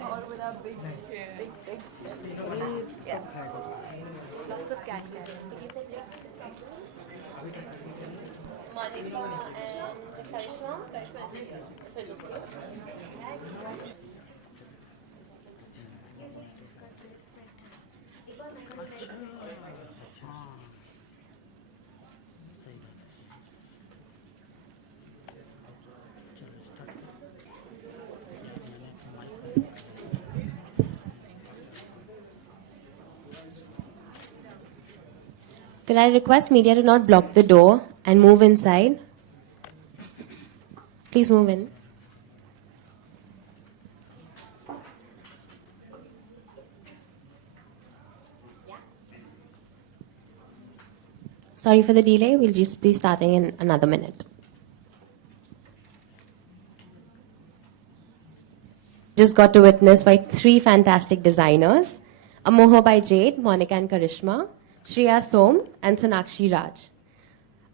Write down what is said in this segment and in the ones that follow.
Or with our big, big. Yeah. Lots of can. Monica and Karishma. Karishma is here. So just you. Could I request media to not block the door and move inside? Please move in. Sorry for the delay. We'll just be starting in another minute. Just got to witness by 3 fantastic designers. A moho by Jade, Monica and Karishma, Shreya Som, and Sonakshi Raj.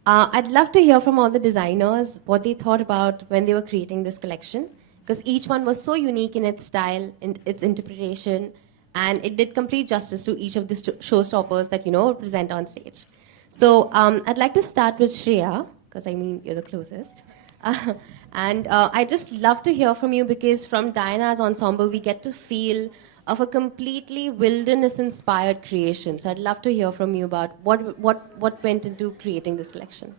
I'd love to hear from all the designers what they thought about when they were creating this collection, because each one was so unique in its style, in its interpretation, and it did complete justice to each of the showstoppers that, present on stage. So I'd like to start with Shreya, because I mean, you're the closest. And I just love to hear from you, because from Diana's ensemble, we get to feel of a completely wilderness-inspired creation. So I'd love to hear from you about what went into creating this collection.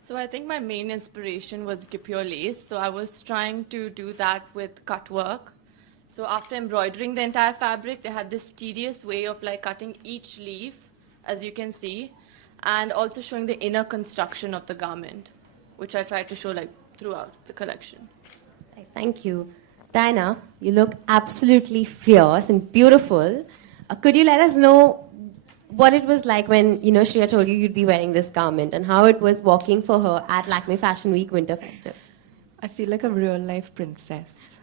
So I think my main inspiration was guipure lace. So I was trying to do that with cut work. So after embroidering the entire fabric, they had this tedious way of cutting each leaf, as you can see, and also showing the inner construction of the garment, which I tried to show throughout the collection. Thank you. Diana, you look absolutely fierce and beautiful. Could you let us know what it was like when, Shreya told you you'd be wearing this garment, and how it was walking for her at Lakme Fashion Week Winter Festive? I feel like a real-life princess.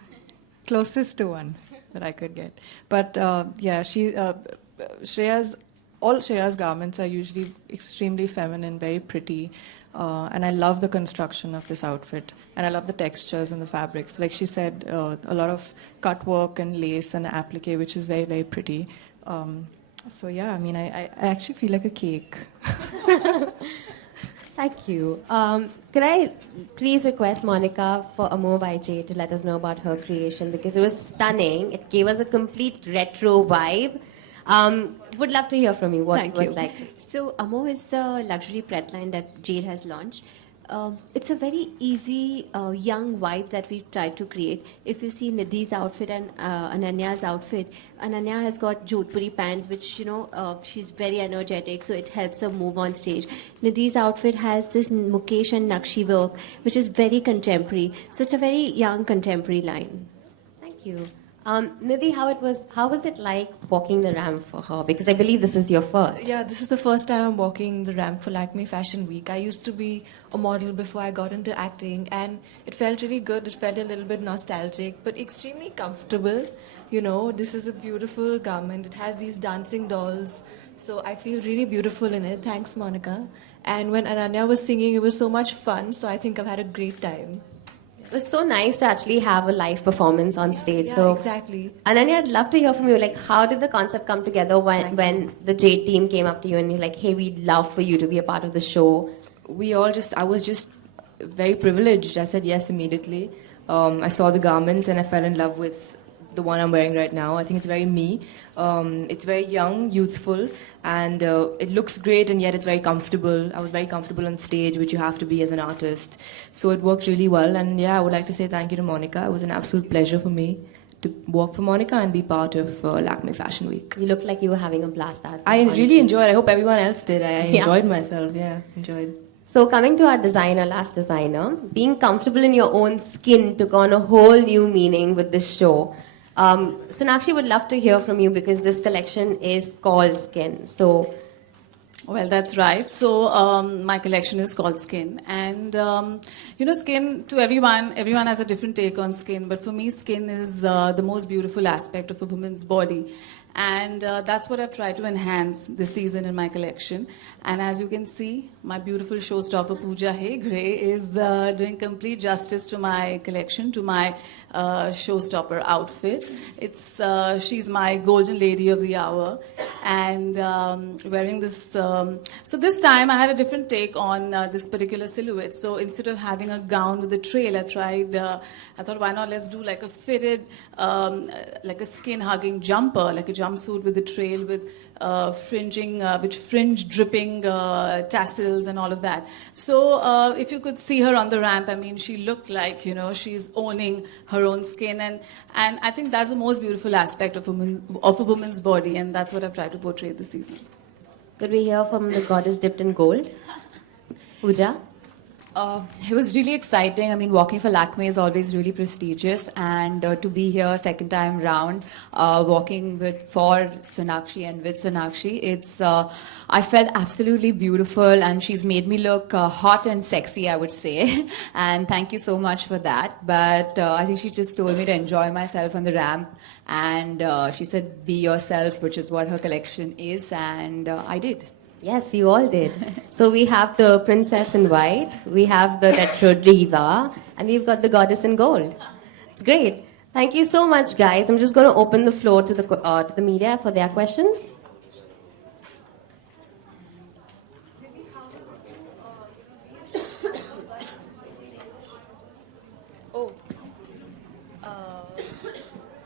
Closest to one that I could get. But yeah, all Shreya's garments are usually extremely feminine, very pretty. And I love the construction of this outfit. And I love the textures and the fabrics. Like she said, a lot of cut work and lace and applique, which is very, very pretty. So yeah, I mean, I actually feel like a cake. Thank you. Could I please request Monica for a more by Jay to let us know about her creation, because it was stunning. It gave us a complete retro vibe. Would love to hear from you what it was like. So Amo is the luxury pret line that Jade has launched. It's a very easy, young vibe that we've tried to create. If you see Nidhi's outfit and Ananya's outfit, Ananya has got Jodhpuri pants, which, she's very energetic, so it helps her move on stage. Nidhi's outfit has this Mukesh and Nakshi work, which is very contemporary. So it's a very young contemporary line. Thank you. Nidhi, how was it like walking the ramp for her? Because I believe this is your first. Yeah, this is the first time I'm walking the ramp for Lakme Fashion Week. I used to be a model before I got into acting, and it felt really good. It felt a little bit nostalgic, but extremely comfortable. This is a beautiful garment. It has these dancing dolls, so I feel really beautiful in it. Thanks, Monica. And when Ananya was singing, it was so much fun, so I think I've had a great time. It was so nice to actually have a live performance on stage. Yeah, so exactly. Ananya, I'd love to hear from you. How did the concept come together when the Jade team came up to you and you're like, hey, we'd love for you to be a part of the show? I was just very privileged. I said yes immediately. I saw the garments and I fell in love with the one I'm wearing right now. I think it's very me. It's very young, youthful, and it looks great, and yet it's very comfortable. I was very comfortable on stage, which you have to be as an artist. So it worked really well, and yeah, I would like to say thank you to Monica. It was an absolute pleasure for me to work for Monica and be part of Lakme Fashion Week. You looked like you were having a blast out there. I really enjoyed. I hope everyone else did. I enjoyed myself. Yeah, enjoyed. So coming to our last designer, being comfortable in your own skin took on a whole new meaning with this show. Sonakshi would love to hear from you, because this collection is called Skin. So, well, that's right. So my collection is called Skin, and skin, to everyone has a different take on skin. But for me, skin is the most beautiful aspect of a woman's body, And that's what I've tried to enhance this season in my collection. And as you can see, my beautiful showstopper Pooja Hegde is doing complete justice to my collection, to my showstopper outfit. She's my golden lady of the hour, and wearing this. So this time I had a different take on this particular silhouette. So instead of having a gown with a trail, I thought, why not let's do like a fitted, like a skin-hugging jumper, like a jumpsuit with a trail with fringe dripping tassels and all of that. So if you could see her on the ramp, I mean, she looked like, she's owning her own skin, and I think that's the most beautiful aspect of a woman's body, and that's what I've tried to portray this season. Could we hear from the goddess dipped in gold? Pooja? It was really exciting. I mean, walking for Lakme is always really prestigious, and to be here second time round, walking for Sonakshi and with Sonakshi, I felt absolutely beautiful, and she's made me look hot and sexy, I would say. And thank you so much for that. But I think she just told me to enjoy myself on the ramp, and she said, "Be yourself," which is what her collection is, and I did. Yes, you all did. So we have the princess in white, we have the retro diva, and we've got the goddess in gold. It's great. Thank you so much, guys. I'm just going to open the floor to the media for their questions.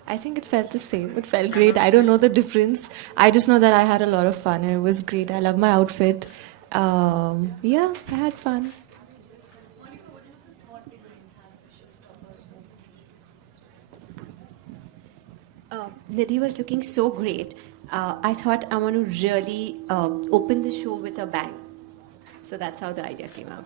I think it felt the same. It felt great. I don't know the difference. I just know that I had a lot of fun and it was great. I love my outfit. Yeah, I had fun. Nidhi was looking so great. I thought I want to really open the show with a bang. So that's how the idea came out.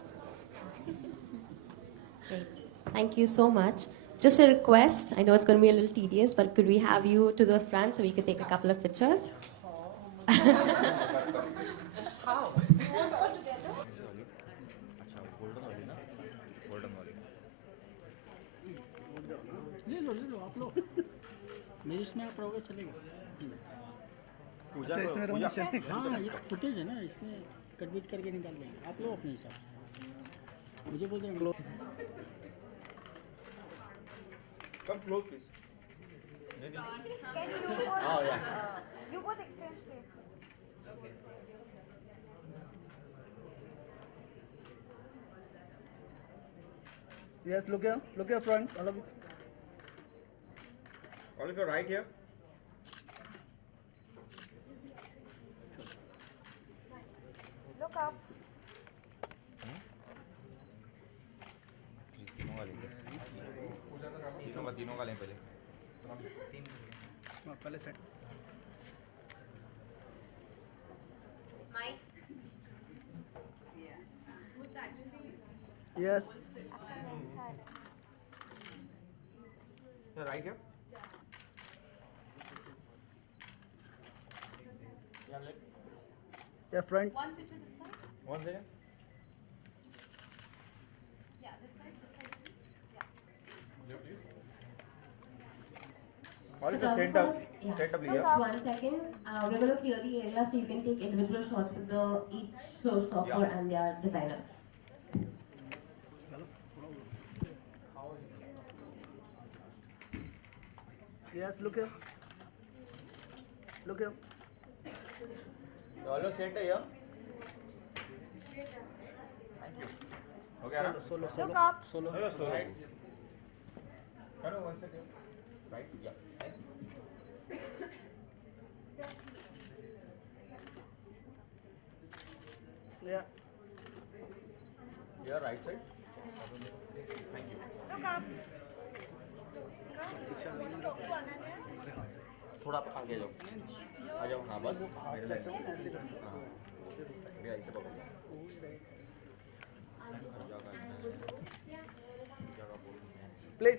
Great. Thank you so much. Just a request, I know it's going to be a little tedious, but could we have you to the front so we could take a couple of pictures? How? मेरे इसमें आप रहोगे चलेगा। अच्छा इसमें रहोगे चलेगा। हाँ ये फुटेज है ना, इसमें कट बीट करके निकाल लेंगे, आप लो अपने हिसाब से। मुझे बोल रहे Come close, please. Nidhi. Can you both, Oh, yeah. you both exchange place. Yes, look here front, all of you. All of you right here. Look up. तीनों का लें पहले set Yes. Right here. Yeah, front. One picture this side. One second. Yeah, this side, please. Yeah. All of you set up. Set up here. Just 1 second. We're going to clear the area so you can take individual shots with each showstopper and their designer. Yes, look here. Look here. All of set here. Thank you. Okay, Anna? Look up. Solo. Right. No, 1 second. Right? Yeah. Thanks. Yeah. Your right side. Thank you. Look up. थोड़ा आगे जाओ आ जाओ हाँ बस मेरे line हाँ भैया ऐसे पकड़ लो please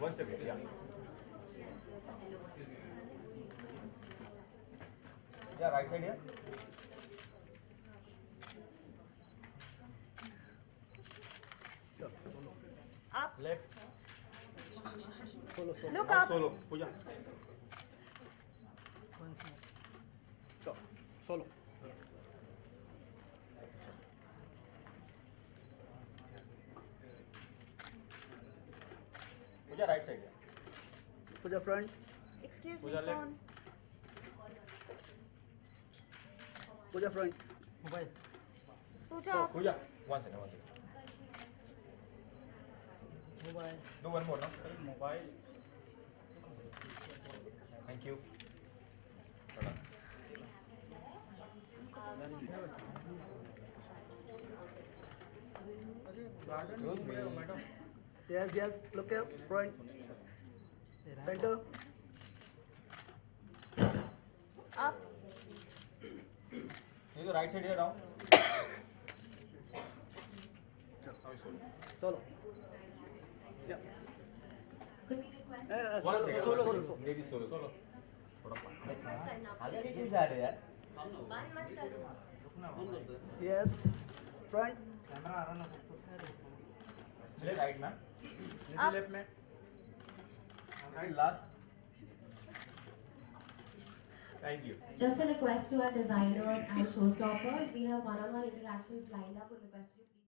one step yeah right side here Up. left Look up. Solo. Pooja. Go. Solo. Pooja, right side. Pooja front. Excuse me, Pooja left. phone. Pooja front. Mobile. Pooja So, up. Pooja. One second. Mobile. Do one more, no? Mobile. Thank you. Excuse me. Yes, yes. Look here. Front. Center. Up. See the right side here now. Solo. Yeah. One second. Solo. Ladies solo. आगे क्यों जा रहे हैं यार? Yes. Front. मेरे right में, Up. Left में, right last. Thank you. Just a request to our designers and showstoppers. We have one-on-one interactions lined up. Would request you to please